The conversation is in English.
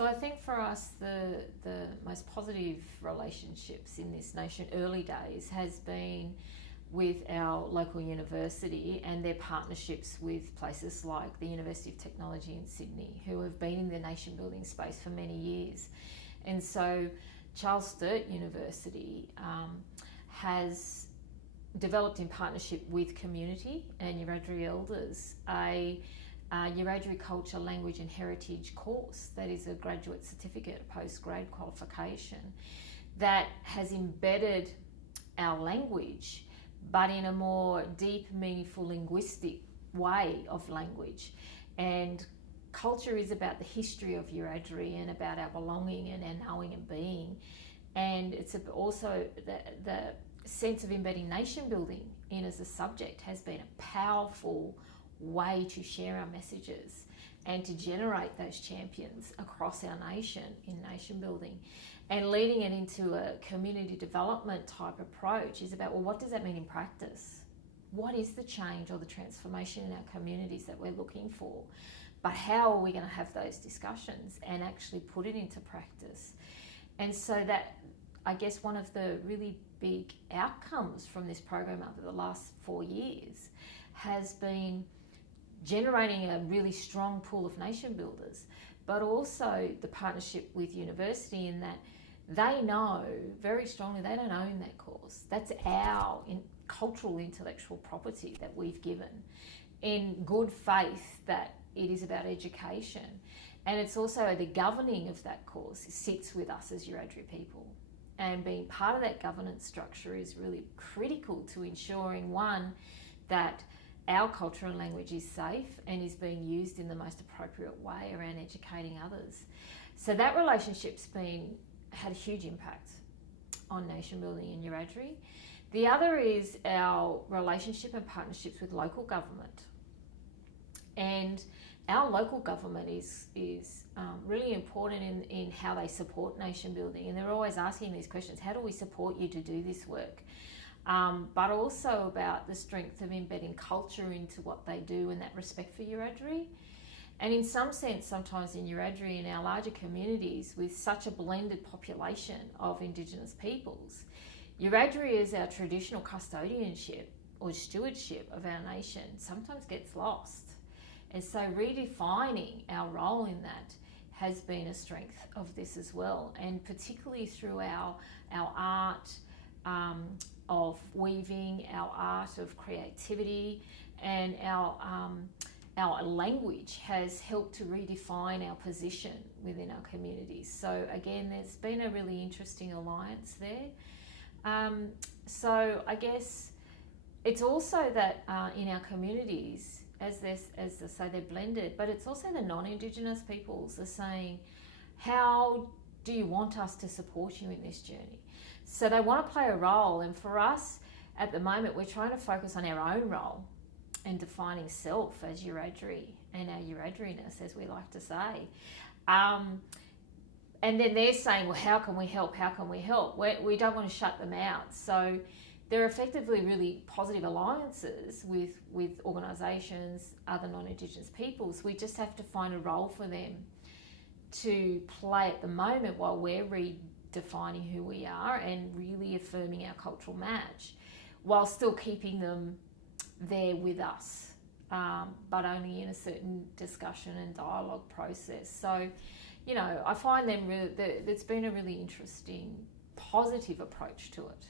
So I think for us the most positive relationships in this nation early days has been with our local university and their partnerships with places like the University of Technology in Sydney, who have been in the nation building space for many years. And so Charles Sturt University has developed in partnership with community and Wiradjuri elders a Wiradjuri Culture, Language and Heritage course that is a graduate certificate, a post-grade qualification that has embedded our language but in a more deep, meaningful, linguistic way of language. And culture is about the history of Wiradjuri and about our belonging and our knowing and being. And it's also the sense of embedding nation building in as a subject has been a powerful way to share our messages and to generate those champions across our nation in nation building. And leading it into a community development type approach is about, well, what does that mean in practice? What is the change or the transformation in our communities that we're looking for? But how are we going to have those discussions and actually put it into practice? And so that, I guess, one of the really big outcomes from this program over the last 4 years has been generating a really strong pool of nation builders, but also the partnership with university in that they know very strongly they don't own that course. That's our cultural intellectual property that we've given in good faith that it is about education. And it's also the governing of that course sits with us as Wiradjuri people. And being part of that governance structure is really critical to ensuring, one, that our culture and language is safe and is being used in the most appropriate way around educating others. So that relationship's had a huge impact on nation building in Wiradjuri. The other is our relationship and partnerships with local government. And our local government is really important in how they support nation building. And they're always asking these questions: how do we support you to do this work? But also about the strength of embedding culture into what they do and that respect for Wiradjuri. And in some sense, sometimes in Wiradjuri, in our larger communities, with such a blended population of Indigenous peoples, Wiradjuri as our traditional custodianship or stewardship of our nation sometimes gets lost. And so redefining our role in that has been a strength of this as well, and particularly through our art of weaving, our art of creativity, and our language has helped to redefine our position within our communities. So again, there's been a really interesting alliance there. So I guess it's also that in our communities, as they say, they're blended, but it's also the non-Indigenous peoples are saying, how do you want us to support you in this journey? So they want to play a role, and for us at the moment we're trying to focus on our own role and defining self as Wiradjuri and our Wiradjuriness, as we like to say. And then they're saying, well, how can we help? How can we help? We don't want to shut them out. So they're effectively really positive alliances with organisations, other non-Indigenous peoples. We just have to find a role for them to play at the moment while we're redefining who we are and really affirming our cultural match, while still keeping them there with us, but only in a certain discussion and dialogue process. So, you know, I find them really, it's been a really interesting, positive approach to it.